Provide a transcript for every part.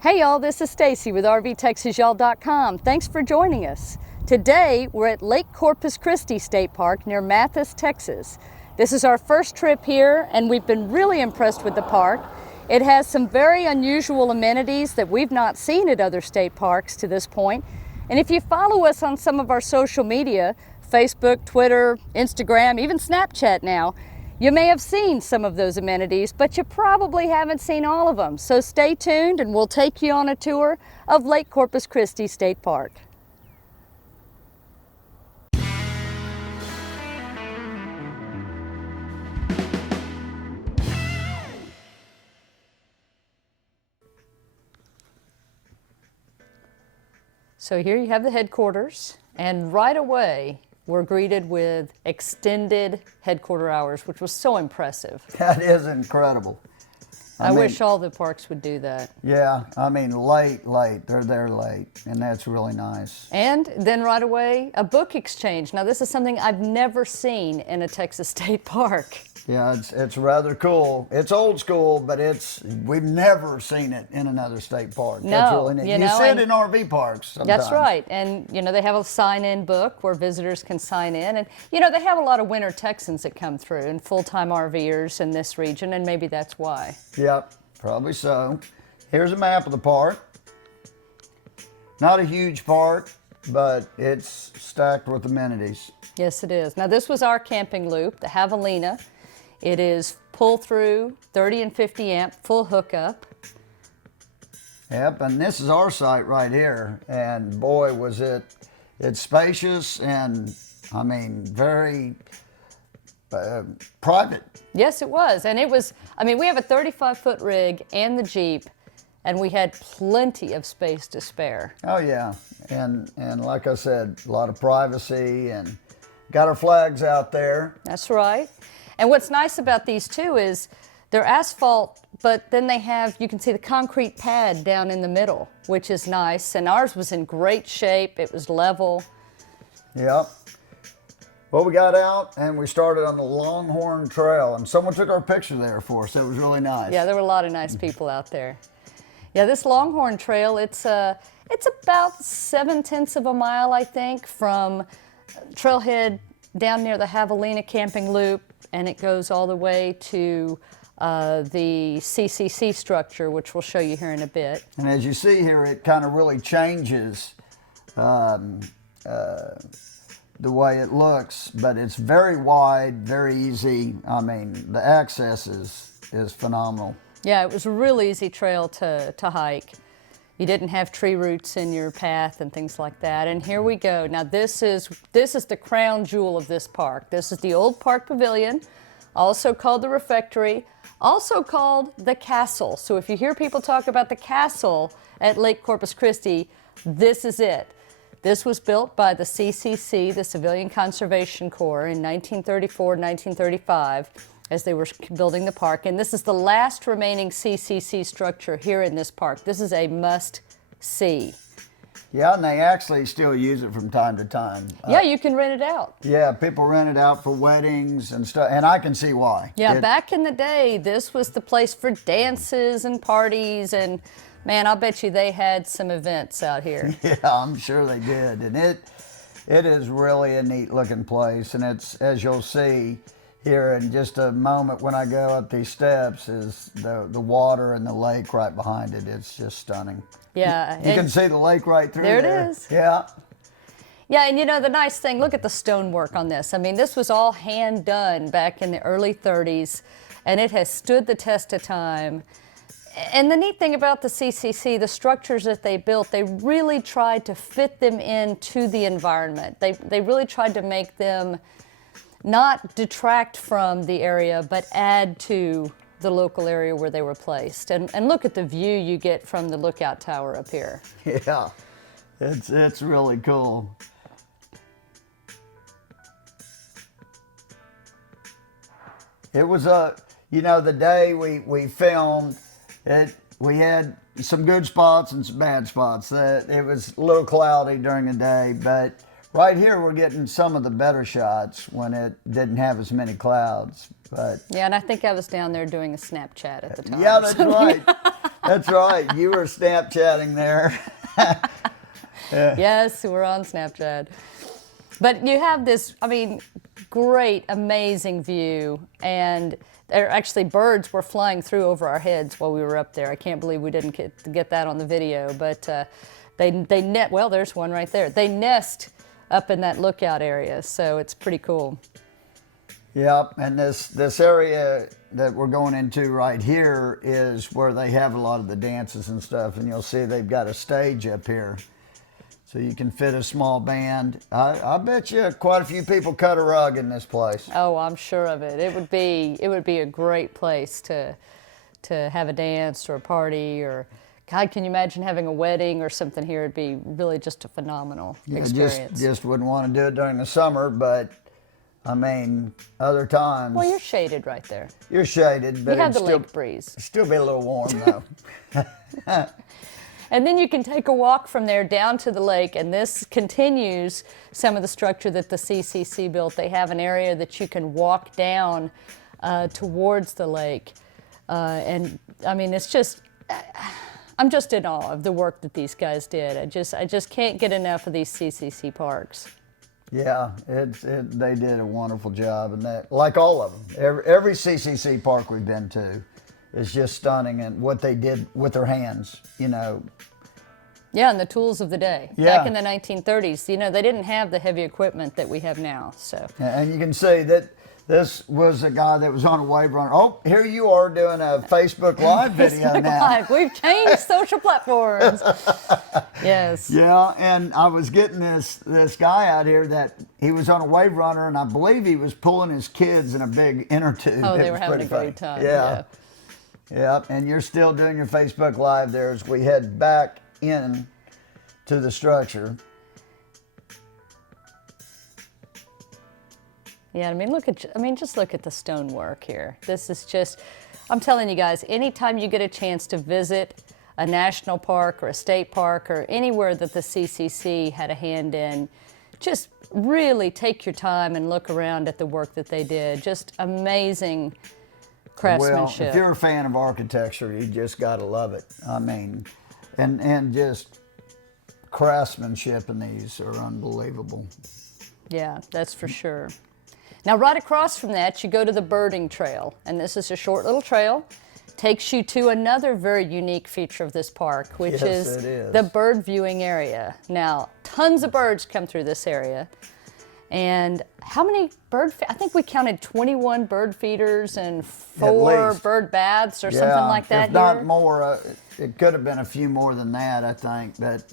Hey y'all, this is Stacy with RVTexasYall.com. Thanks for joining us. Today we're at Lake Corpus Christi State Park near Mathis, Texas. This is our first trip here and we've been really impressed with the park. It has some very unusual amenities that we've not seen at other state parks to this point. And if you follow us on some of our social media, Facebook, Twitter, Instagram, even Snapchat now, you may have seen some of those amenities, but you probably haven't seen all of them. So stay tuned and we'll take you on a tour of Lake Corpus Christi State Park. So here you have the headquarters, and right away we're greeted with extended headquarter hours, which was so impressive. That is incredible. I wish all the parks would do that. Yeah, I mean, late. They're there late, and that's really nice. And then right away, a book exchange. Now, this is something I've never seen in a Texas state park. Yeah, it's rather cool. It's old school, but we've never seen it in another state park. No, that's really neat. You see it in RV parks sometimes. That's right. And, they have a sign-in book where visitors can sign in. And, they have a lot of winter Texans that come through and full-time RVers in this region, and maybe that's why. Yep, probably so. Here's a map of the park. Not a huge park, but it's stacked with amenities. Yes, it is. Now, this was our camping loop, the Javelina. It is pull-through, 30 and 50 amp, full hookup. Yep, and this is our site right here. And boy, was it's spacious and, I mean, very private. Yes, it was. And it was, we have a 35-foot rig and the Jeep, and we had plenty of space to spare. Oh, yeah. And like I said, a lot of privacy, and got our flags out there. That's right. And what's nice about these too is they're asphalt, but then they have, you can see the concrete pad down in the middle, which is nice. And ours was in great shape. It was level. Yep. Well, we got out and we started on the Longhorn Trail, and someone took our picture there for us. It was really nice. Yeah, there were a lot of nice people out there. Yeah, this Longhorn Trail, it's about 0.7 of a mile, I think, from Trailhead down near the Javelina camping loop, and it goes all the way to the CCC structure, which we'll show you here in a bit. And as you see here, it kind of really changes the way it looks, but it's very wide, very easy. I mean, the access is phenomenal. Yeah, it was a real easy trail to hike. You didn't have tree roots in your path and things like that. And here we go. Now this is the crown jewel of this park. This is the old park pavilion, also called the refectory, also called the castle. So if you hear people talk about the castle at Lake Corpus Christi, this is it. This was built by the CCC, the Civilian Conservation Corps, in 1934, 1935. As they were building the park. And this is the last remaining CCC structure here in this park. This is a must-see. Yeah, and they actually still use it from time to time. Yeah, you can rent it out. Yeah, people rent it out for weddings and stuff, and I can see why. Yeah, back in the day, this was the place for dances and parties, and man, I'll bet you they had some events out here. Yeah, I'm sure they did. And it is really a neat looking place, and it's, as you'll see here in just a moment when I go up these steps, is the water and the lake right behind it. It's just stunning. Yeah. You can see the lake right through there. There it is. Yeah. Yeah, and the nice thing, look at the stonework on this. This was all hand done back in the early 30s, and it has stood the test of time. And the neat thing about the CCC, the structures that they built, they really tried to fit them into the environment. They really tried to make them not detract from the area, but add to the local area where they were placed. And look at the view you get from the lookout tower up here. Yeah, it's really cool. It was the day we filmed it, we had some good spots and some bad spots. It was a little cloudy during the day, but right here we're getting some of the better shots when it didn't have as many clouds. But yeah, and I think I was down there doing a Snapchat at the time. Yeah, that's right. That's right. You were Snapchatting there. Yes, we're on Snapchat. But you have this, I mean, great, amazing view. And there actually birds were flying through over our heads while we were up there. I can't believe we didn't get that on the video. But well, there's one right there. They nest up in that lookout area, so it's pretty cool. Yep, and this area that we're going into right here is where they have a lot of the dances and stuff, and you'll see they've got a stage up here. So you can fit a small band. I bet you quite a few people cut a rug in this place. Oh, I'm sure of it. It would be a great place to have a dance or a party, or God, can you imagine having a wedding or something here? It'd be really just a phenomenal experience. Just wouldn't want to do it during the summer, but I mean, other times. Well, you're shaded right there. You're shaded, but you have the lake breeze. Still be a little warm though. And then you can take a walk from there down to the lake, and this continues some of the structure that the CCC built. They have an area that you can walk down towards the lake. And I mean, it's just, I'm just in awe of the work that these guys did. I just can't get enough of these CCC parks. Yeah, they did a wonderful job, and that, like all of them, every CCC park we've been to is just stunning, and what they did with their hands, you know. Yeah, and the tools of the day. Yeah. Back in the 1930s, you know, they didn't have the heavy equipment that we have now. So. And you can see that this was a guy that was on a wave runner. Oh, here you are doing a Facebook Live video Facebook now. Live. We've changed social platforms. Yes. Yeah, and I was getting this guy out here that he was on a wave runner, and I believe he was pulling his kids in a big inner tube. Oh, It they were was having a pretty great funny. time. Yeah. Yeah, and you're still doing your Facebook Live there as we head back in to the structure. Yeah, just look at the stonework here. This is just, I'm telling you guys, anytime you get a chance to visit a national park or a state park or anywhere that the CCC had a hand in, just really take your time and look around at the work that they did. Just amazing craftsmanship. Well, if you're a fan of architecture, you just got to love it. I mean, and just craftsmanship in these are unbelievable. Yeah, that's for sure. Now, right across from that, you go to the birding trail, and this is a short little trail. Takes you to another very unique feature of this park, which is the bird viewing area. Now, tons of birds come through this area. And how many I think we counted 21 bird feeders and 4 bird baths or something like that. If not more, it could have been a few more than that, I think. But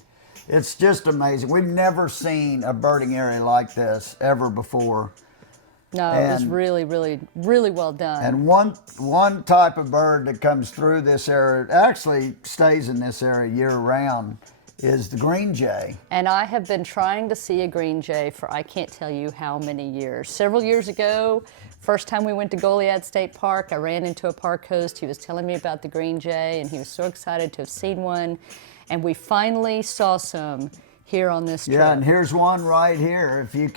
it's just amazing. We've never seen a birding area like this ever before. No, it was really, really, really well done. And one type of bird that comes through this area, actually stays in this area year round, is the green jay. And I have been trying to see a green jay for I can't tell you how many years. Several years ago, first time we went to Goliad State Park, I ran into a park host. He was telling me about the green jay, and he was so excited to have seen one. And we finally saw some here on this trip. Yeah, and here's one right here. If you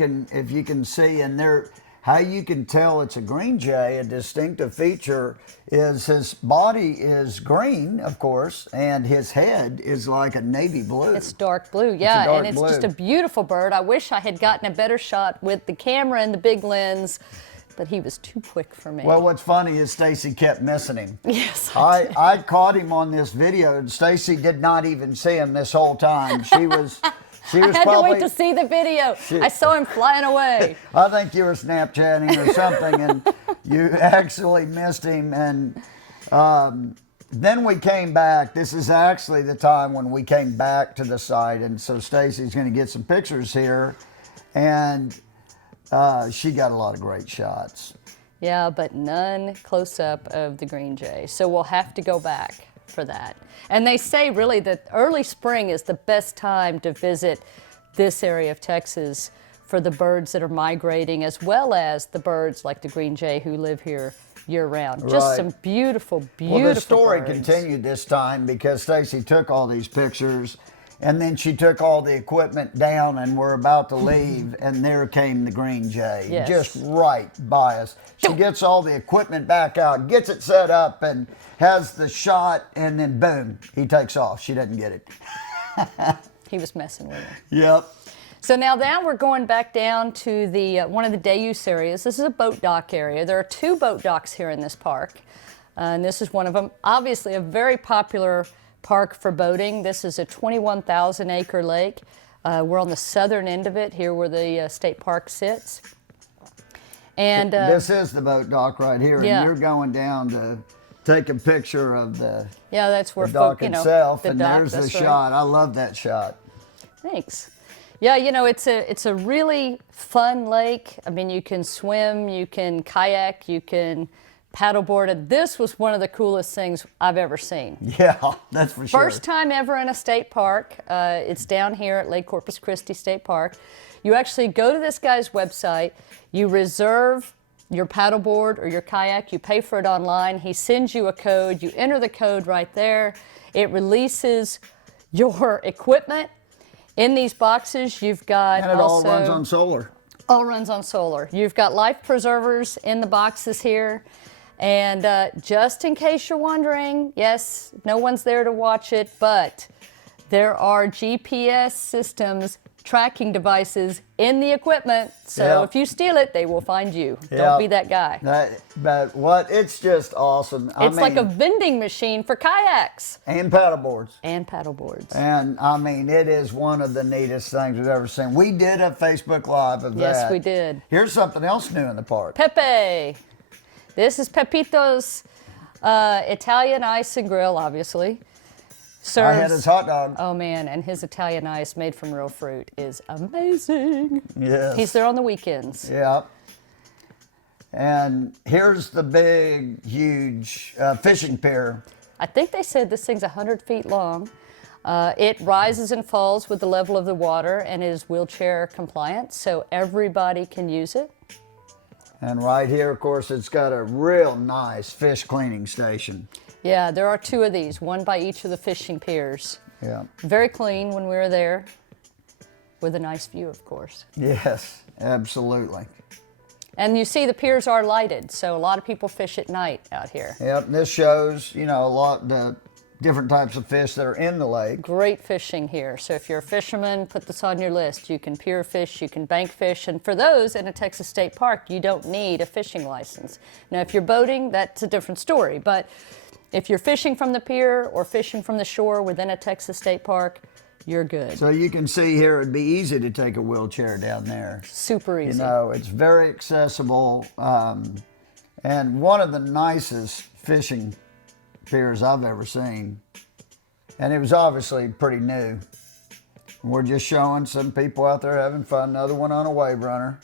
can see, and there, how you can tell it's a green jay, a distinctive feature is his body is green, of course, and his head is like a navy blue. It's dark blue, yeah, dark and it's blue. just a beautiful bird. I wish I had gotten a better shot with the camera and the big lens, but he was too quick for me. Well, what's funny is Stacy kept missing him. Yes, I caught him on this video, and Stacy did not even see him this whole time. She was I had probably, to wait to see the video. I saw him flying away. I think you were Snapchatting or something, and you actually missed him. And then we came back. This is actually the time when we came back to the site, and so Stacy's going to get some pictures here, and she got a lot of great shots. Yeah, but none close up of the green jay. So we'll have to go back for that. And they say really that early spring is the best time to visit this area of Texas for the birds that are migrating, as well as the birds like the green jay who live here year round. Just Right. some beautiful, beautiful Well, the story birds. continued this time because Stacy took all these pictures, And then she took all the equipment down and we're about to leave, and there came the green jay, Yes. just right by us. She gets all the equipment back out, gets it set up, and has the shot, and then boom, he takes off. She doesn't get it. He was messing with her. Yep. So now we're going back down to the one of the day use areas. This is a boat dock area. There are 2 boat docks here in this park, and this is one of them. Obviously a very popular park for boating. This is a 21,000 acre lake. We're on the southern end of it, here where the state park sits. And this is the boat dock right here, yeah. and you're going down to take a picture of the, yeah, that's where the dock itself, the and dock, there's the that's right. shot. I love that shot. Thanks. Yeah, it's a really fun lake. I mean, you can swim, you can kayak, you can paddleboard. And this was one of the coolest things I've ever seen. Yeah, that's for sure. First time ever in a state park. It's down here at Lake Corpus Christi State Park. You actually go to this guy's website, you reserve your paddleboard or your kayak, you pay for it online, he sends you a code, you enter the code right there, it releases your equipment. In these boxes, you've got And it all runs on solar. All runs on solar. You've got life preservers in the boxes here. And just in case you're wondering, yes, no one's there to watch it, but there are GPS systems, tracking devices in the equipment. So Yeah. if you steal it, they will find you. Yeah. Don't be that guy. But what? It's just awesome. It's like a vending machine for kayaks and paddleboards. and paddleboards. And I mean, it is one of the neatest things we've ever seen. We did a Facebook Live of that. Yes, we did. Here's something else new in the park. Pepe. This is Pepito's Italian ice and grill, obviously. I had his hot dog. Oh man, and his Italian ice made from real fruit is amazing. Yes. He's there on the weekends. Yeah. And here's the big, huge fishing pier. I think they said this thing's 100 feet long. It rises and falls with the level of the water and is wheelchair compliant, so everybody can use it. And right here, of course, it's got a real nice fish cleaning station. Yeah, there are 2 of these, one by each of the fishing piers. Yeah. Very clean when we were there, with a nice view, of course. Yes, absolutely. And you see the piers are lighted, so a lot of people fish at night out here. Yep, this shows, a lot the different types of fish that are in the lake. Great fishing here. So if you're a fisherman, put this on your list. You can pier fish, you can bank fish, and for those in a Texas state park, you don't need a fishing license. Now, if you're boating, that's a different story, but if you're fishing from the pier or fishing from the shore within a Texas state park, you're good. So you can see here, it'd be easy to take a wheelchair down there. Super easy. It's very accessible, and one of the nicest fishing piers I've ever seen. And it was obviously pretty new. We're just showing some people out there having fun. Another one on a wave runner.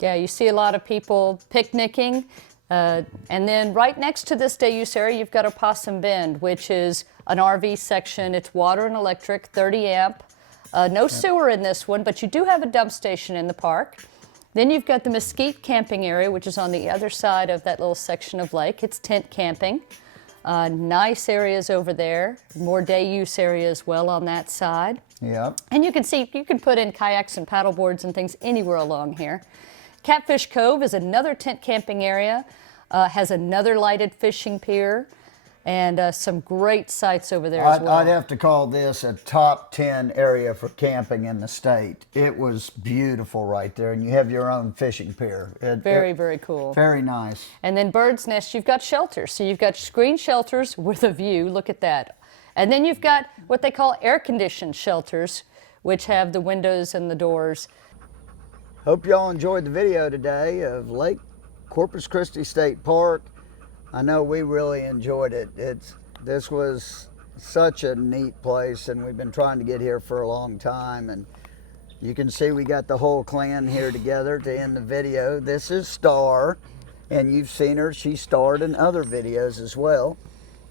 Yeah, you see a lot of people picnicking. And then right next to this day use area, you've got Opossum Bend, which is an RV section. It's water and electric, 30 amp. No sewer in this one, but you do have a dump station in the park. Then you've got the Mesquite camping area, which is on the other side of that little section of lake. It's tent camping. Nice areas over there. More day use area as well on that side. Yep. And you can see, you can put in kayaks and paddleboards and things anywhere along here. Catfish Cove is another tent camping area. Has another lighted fishing pier, and some great sites over there as well. I'd have to call this a top 10 area for camping in the state. It was beautiful right there, and you have your own fishing pier. Very cool. Very nice. And then Bird's Nest, you've got shelters. So you've got screen shelters with a view, look at that. And then you've got what they call air-conditioned shelters, which have the windows and the doors. Hope y'all enjoyed the video today of Lake Corpus Christi State Park. I know we really enjoyed it. This was such a neat place, and we've been trying to get here for a long time. And you can see we got the whole clan here together to end the video. This is Star, and you've seen her. She starred in other videos as well.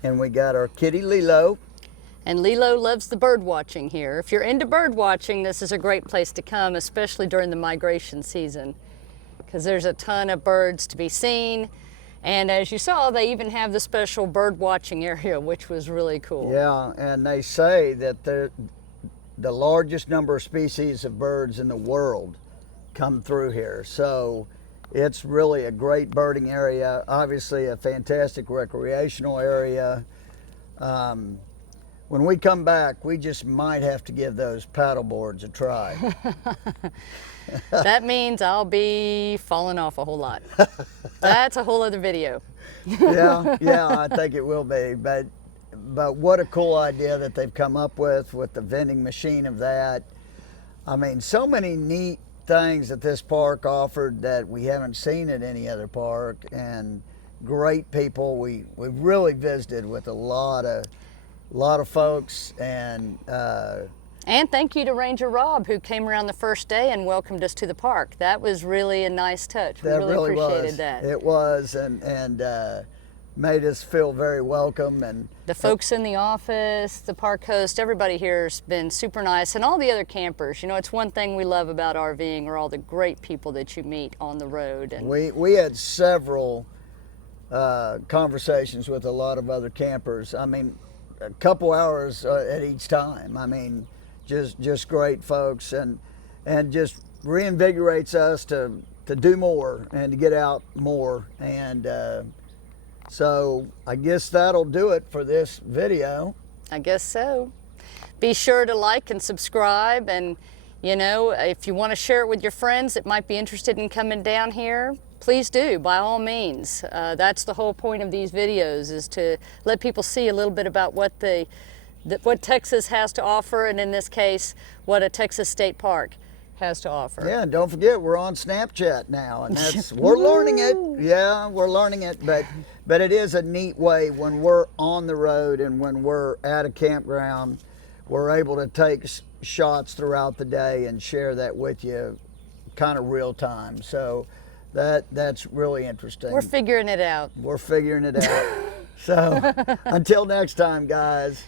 And we got our kitty Lilo. And Lilo loves the bird watching here. If you're into bird watching, this is a great place to come, especially during the migration season, because there's a ton of birds to be seen. And as you saw, they even have the special bird watching area, which was really cool. Yeah, and they say that the largest number of species of birds in the world come through here. So it's really a great birding area, obviously a fantastic recreational area. When we come back, we just might have to give those paddle boards a try. That means I'll be falling off a whole lot. That's a whole other video. Yeah, I think it will be. But what a cool idea that they've come up with the vending machine of that. I mean, so many neat things that this park offered that we haven't seen at any other park, and great people. We really visited with a lot of folks, and thank you to Ranger Rob, who came around the first day and welcomed us to the park. That was really a nice touch. We really appreciated that. It was, and made us feel very welcome. And the folks in the office, the park host, everybody here has been super nice, and all the other campers. You know, it's one thing we love about RVing are all the great people that you meet on the road. And we had several conversations with a lot of other campers. I mean, a couple hours at each time. I mean, just great folks, and just reinvigorates us to do more and to get out more. And so I guess that'll do it for this video. I guess so. Be sure to like and subscribe, and you know, if you want to share it with your friends that might be interested in coming down here, please do, by all means. That's the whole point of these videos, is to let people see a little bit about what Texas has to offer, and in this case, what a Texas state park has to offer. Yeah, and don't forget, we're on Snapchat now, and we're learning it. Yeah, we're learning it, but it is a neat way when we're on the road and when we're at a campground, we're able to take shots throughout the day and share that with you kind of real time. So that's really interesting. We're figuring it out. We're figuring it out. So until next time, guys.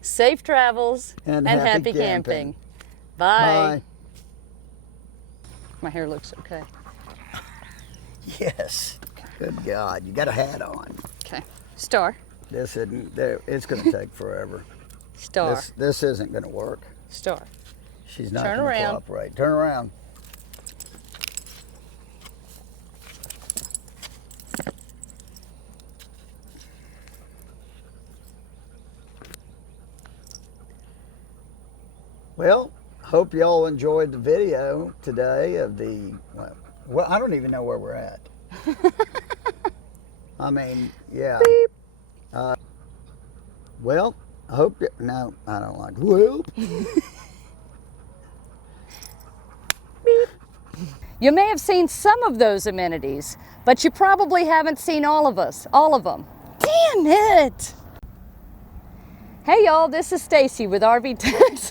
Safe travels and happy camping. Bye. Bye. My hair looks okay. Yes. Good God, you got a hat on. Okay. Star. This isn't there. It's going to take forever. Star. This isn't going to work. Star. She's not Turn going to around. cooperate. Turn around. Well, hope y'all enjoyed the video today of the, well, I don't even know where we're at. I mean, yeah. Beep. Well, I hope, no, I don't like, well. Beep. You may have seen some of those amenities, but you probably haven't seen all of them. Damn it! Hey y'all, this is Stacy with RV Tex.